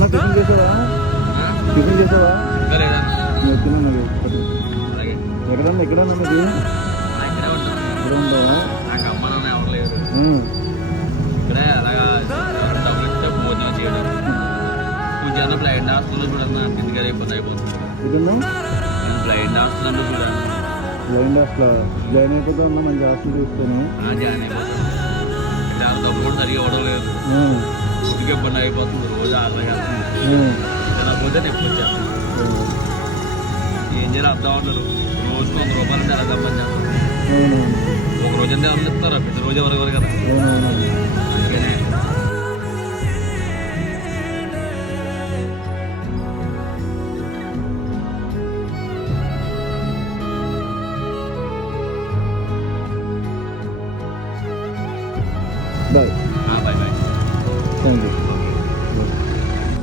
అన్న టిఫిన్ చేసావా? టిఫిన్ చేసావా? వచ్చినా ఎక్కడన్నా ఎక్కడన్నా మీది ఇక్కడ ఉంటావా? ఇక్కడే అలాగా డబ్బులు ఇస్తే భోజనం చేయడం పూజ బ్లైండ్ హాస్టల్లో చూడన్నా ఇంటికి ఇబ్బంది అయిపోతుంది. బ్లైండ్ హాస్టల్ అంటే చూడండి, బ్లైండ్ హాస్టల్ జాయిన్ అయిపోతా ఉన్నా మంచి హాస్టల్ చూసుకొని జాయిన్ అయిపోతుంది. ఇక్కడ డబ్బులు కూడా సరిగా ఇవ్వడం లేదు, ఇంటికి ఇబ్బంది అయిపోతుంది. రోజు ఆటగా తినకపోతే నొప్పి వచ్చేస్తుంది. ఏం చేయాలి అర్థం ఉంటారు. రోజుకి 100 రూపాయలు అంటే ఎలా సంపాదించేస్తారు? ఒక రోజు అంటే ఎవరు ఇస్తారా? ప్రతి రోజు ఎవరు కదా. అందుకనే